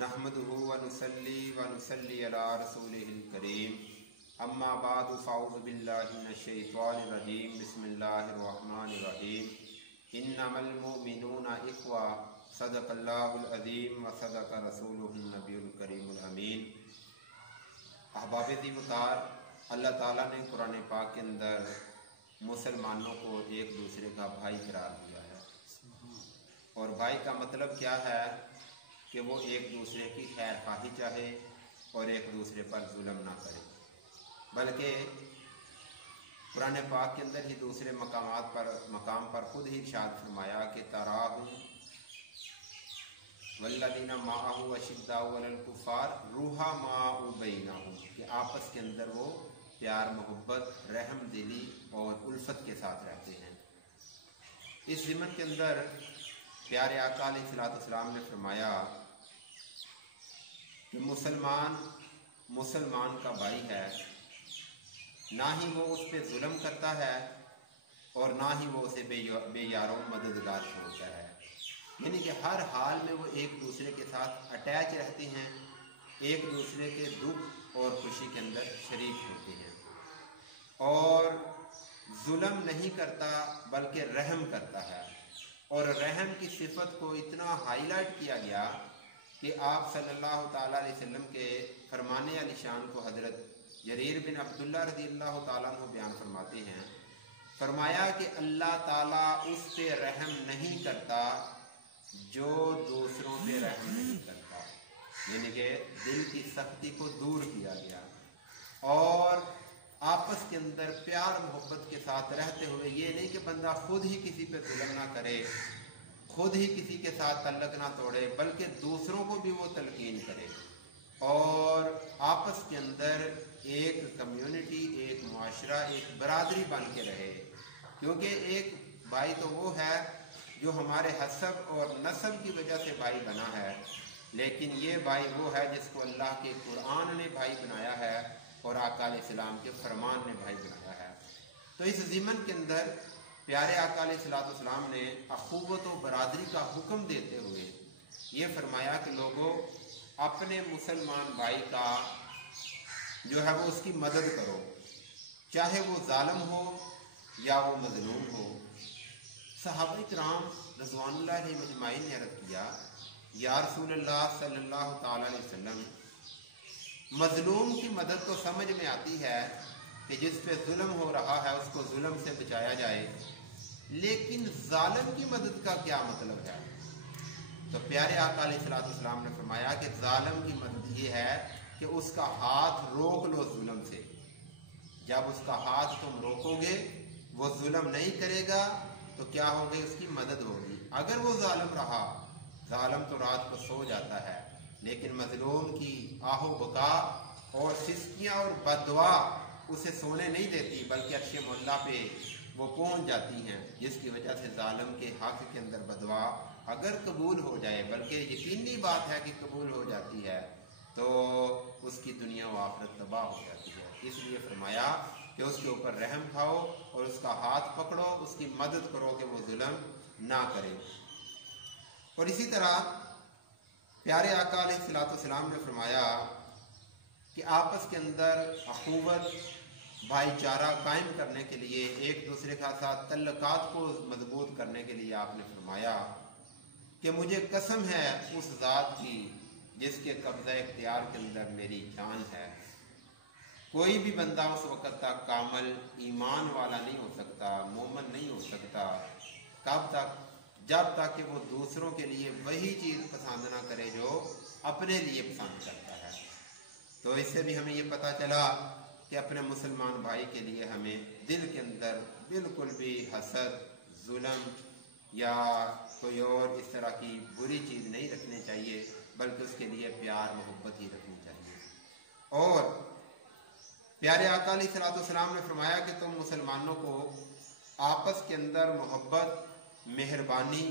नहमदुहु व नुसल्ली अला रसूलिहिल करीम अम्मा बाद फ़अऊज़ु बिल्लाहि मिनश शैतानिर रजीम बिस्मिल्लाहिर रहमानिर रहीम इन्नमल मुमिनूना इख्वा सदक़ल्लाहुल अज़ीम व सदक़ रसूलुहुन नबियुल करीमुल अमीन। अहबाब दीवकार, अल्लाह ताला ने कुरान पाक के अंदर मुसलमानों को एक दूसरे का भाई करार दिया है। और भाई का मतलब क्या है कि वो एक दूसरे की खैर खाही चाहे और एक दूसरे पर जुल्म ना करे, बल्कि कुरान पाक के अंदर ही दूसरे मकाम पर खुद ही इरशाद फरमाया कि तराहुम वल्लज़ीना माअहु अशिद्दाउ अलल कुफ़ार रुहमाउ बैनहुम, कि आपस के अंदर वो प्यार मोहब्बत रहम दिली और उल्फत के साथ रहते हैं। इस ज़िमन के अंदर प्यारे आका अलैहिस्सलाम ने फरमाया कि मुसलमान का भाई है, ना ही वो उस पर जुल्म करता है और ना ही वो उसे बेयारों मददगार छोड़ता है। यानी कि हर हाल में वो एक दूसरे के साथ अटैच रहते हैं, एक दूसरे के दुख और खुशी के अंदर शरीक होते हैं और जुल्म नहीं करता बल्कि रहम करता है। और रहम की सिफत को इतना हाईलाइट किया गया कि आप सल्लल्लाहु ताला अलैहि वसल्लम के फरमाने अली शान को हज़रत जरीर बिन अब्दुल्ला रज़ियल्लाहु ताला अन्हु बयान फरमाते हैं। फरमाया कि अल्लाह ताला उस पे रहम नहीं करता जो दूसरों पे रहम नहीं करता, यानी कि दिल की सख्ती को दूर किया गया और आपस के अंदर प्यार मोहब्बत के साथ रहते हुए, ये नहीं कि बंदा खुद ही किसी पे जुल्म ना करे, खुद ही किसी के साथ तल्लक ना तोड़े, बल्कि दूसरों को भी वो तलकीन करे और आपस के अंदर एक कम्युनिटी, एक मुआशरा, एक बरादरी बन के रहे। क्योंकि एक भाई तो वो है जो हमारे हसब और नस्ल की वजह से भाई बना है, लेकिन ये भाई वो है जिसको अल्लाह के कुरान ने भाई बनाया है और आका अलैहिस्सलाम के फरमान ने भाई बनाया है। तो इस ज़िमन के अंदर प्यारे आका अलैहिस्सलाम ने अखुवत व बरादरी का हुक्म देते हुए ये फरमाया कि लोगों, अपने मुसलमान भाई का जो है वो उसकी मदद करो, चाहे वो जालिम हो या वो मजलूम हो। सहाबा किराम रज़वानुल्लाह अलैहिम अजमाइन ने अर्ज़ किया, या रसूलल्लाह सल्लल्लाहु ताला अलैहि वसल्लम, मजलूम की मदद तो समझ में आती है कि जिस पे जुल्म हो रहा है उसको जुल्म से बचाया जाए, लेकिन जालिम की मदद का क्या मतलब है? तो प्यारे आका अलैहिस्सलाम ने फरमाया कि जालिम की मदद ये है कि उसका हाथ रोक लो जुल्म से। जब उसका हाथ तुम रोकोगे, वो जुल्म नहीं करेगा, तो क्या होगी? उसकी मदद होगी। अगर वो जालिम रहा, जालिम तो रात को सो जाता है, लेकिन मजलूम की आहो बका और सिस्कियाँ और बददुआ उसे सोने नहीं देती, बल्कि अर्श मुल्ला पे वो पहुंच जाती हैं, जिसकी वजह से जालिम के हक के अंदर बददुआ अगर कबूल हो जाए, बल्कि यकीनी बात है कि कबूल हो जाती है, तो उसकी दुनिया व आखिरत तबाह हो जाती है। इसलिए फरमाया कि उसके ऊपर रहम खाओ और उसका हाथ पकड़ो, उसकी मदद करो कि वो जुल्म ना करे। और इसी तरह प्यारे आका अलैहिस्सलाम ने फरमाया कि आपस के अंदर अखुवत भाईचारा कायम करने के लिए, एक दूसरे के साथ तल्लुकात को मजबूत करने के लिए आपने फरमाया कि मुझे कसम है उस ज़ात की जिसके कब्ज़ा इख्तियार के अंदर मेरी जान है, कोई भी बंदा उस वक़्त तक कामल ईमान वाला नहीं हो सकता, मोमन नहीं हो सकता, कब तक? जब तक कि वो दूसरों के लिए वही चीज़ पसंद ना करे जो अपने लिए पसंद करता है। तो इससे भी हमें ये पता चला कि अपने मुसलमान भाई के लिए हमें दिल के अंदर बिल्कुल भी हसद, जुल्म या कोई और इस तरह की बुरी चीज़ नहीं रखनी चाहिए, बल्कि उसके लिए प्यार मोहब्बत ही रखनी चाहिए। और प्यारे आका अलैहिस्सलाम ने फरमाया कि तुम मुसलमानों को आपस के अंदर मोहब्बत, मेहरबानी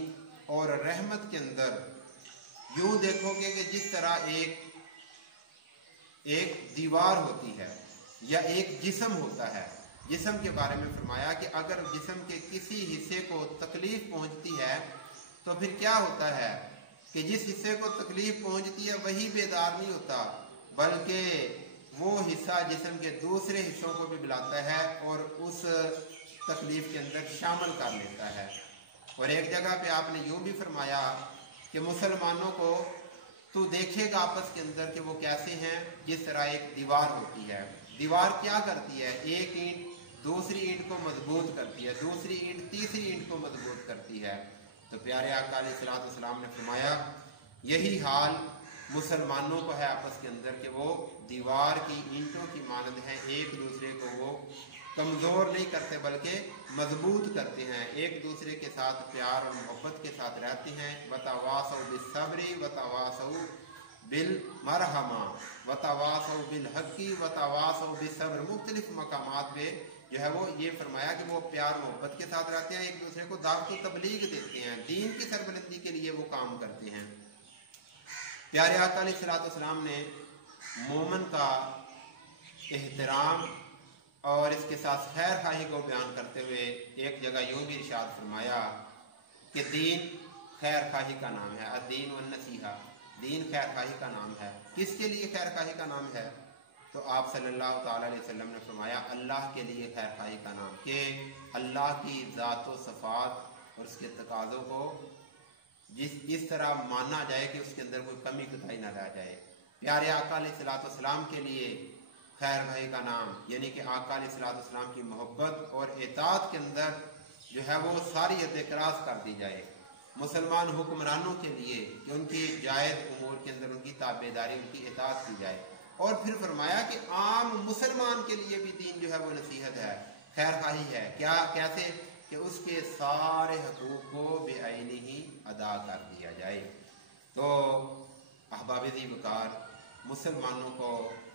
और रहमत के अंदर यूं देखोगे कि जिस तरह एक दीवार होती है या एक जिस्म होता है। जिस्म के बारे में फरमाया कि अगर जिस्म के किसी हिस्से को तकलीफ पहुंचती है तो फिर क्या होता है कि जिस हिस्से को तकलीफ पहुंचती है वही बेदार नहीं होता, बल्कि वो हिस्सा जिस्म के दूसरे हिस्सों को भी बुलाता है और उस तकलीफ के अंदर शामिल कर लेता है। और एक जगह पे आपने यूं भी फरमाया कि मुसलमानों को तू देखेगा आपस के अंदर कि वो कैसे हैं, जिस तरह एक दीवार होती है। दीवार क्या करती है? एक ईंट दूसरी ईंट को मजबूत करती है, दूसरी ईंट तीसरी ईंट को मजबूत करती है। तो प्यारे आका अलैहिस्सलाम ने फरमाया यही हाल मुसलमानों को है आपस के अंदर कि वो दीवार की ईंटों की मानद हैं, एक दूसरे को वो कमज़ोर नहीं करते बल्कि मजबूत करते हैं, एक दूसरे के साथ प्यार और मोहब्बत के साथ रहते हैं। वतवासौ बिस्सब्री वतवासौ बिल मरहमा वतवासौ बिल हक़्क़ी वतवासौ बिस्सब्र। मुख्तलिफ मकामात पे जो है वो ये फरमाया कि वो प्यार मोहब्बत के साथ रहते हैं, एक दूसरे को दावत व तबलीग देते हैं, दीन की सरबलंदी के लिए वो काम करते हैं। प्यारे आका अलैहिस्सलाम ने मोमन का एहतराम और इसके साथ खैर खाही को बयान करते हुए एक जगह यूं भी इरशाद फरमाया कि दीन खैर खाही का नाम है, अद्दीन व नसीहा, दीन खैर खाही का नाम है। किसके लिए खैर खाही का नाम है? तो आप सल्लल्लाहु ताला अलैहि वसल्लम ने फरमाया अल्लाह के लिए खैर खाही का नाम, कि अल्लाह की ज़ात व सफ़ात और उसके तकाज़ों को इस तरह माना जाए कि उसके अंदर कोई कमी कोताही न रह जाए। प्यारे आका अलैहिस्सलाम के लिए खैर खाही का नाम यानी कि आका अलैहिस्सलाम की मोहब्बत और इताअत के अंदर जो है वो सारी एतराज़ कर दी जाए। मुसलमान हुक्मरानों के लिए कि उनकी जायज़ उमूर के अंदर उनकी ताबेदारी, उनकी इताअत की जाए। और फिर फरमाया कि आम मुसलमान के लिए भी दीन जो है वो नसीहत है, खैर खाही है। क्या कैसे? कि उसके सारे हकूक़ को बेआईनी ही अदा कर दिया जाए। तो अहबाब ज़ीवकार, मुसलमानों को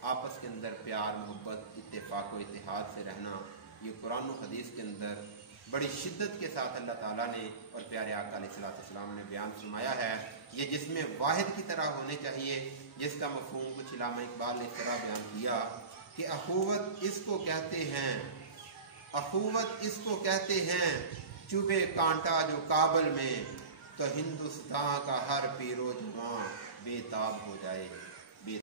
आपस के अंदर प्यार मोहब्बत इत्तेफाक व इत्तेहाद से रहना, ये कुरान और हदीस के अंदर बड़ी शिद्दत के साथ अल्लाह ताला ने और प्यारे आका अलैहिस्सलाम ने बयान फरमाया है। ये जिसमें वाहिद की तरह होने चाहिए, जिसका मफ़हूम कुछ इल्लामा इकबाल ने इस तरह बयान किया कि अखुवत इसको कहते हैं, अखुवत इसको कहते हैं चुभे कांटा जो काबल में, तो हिंदुस्तान का हर पीरो जवां बेताब हो जाए।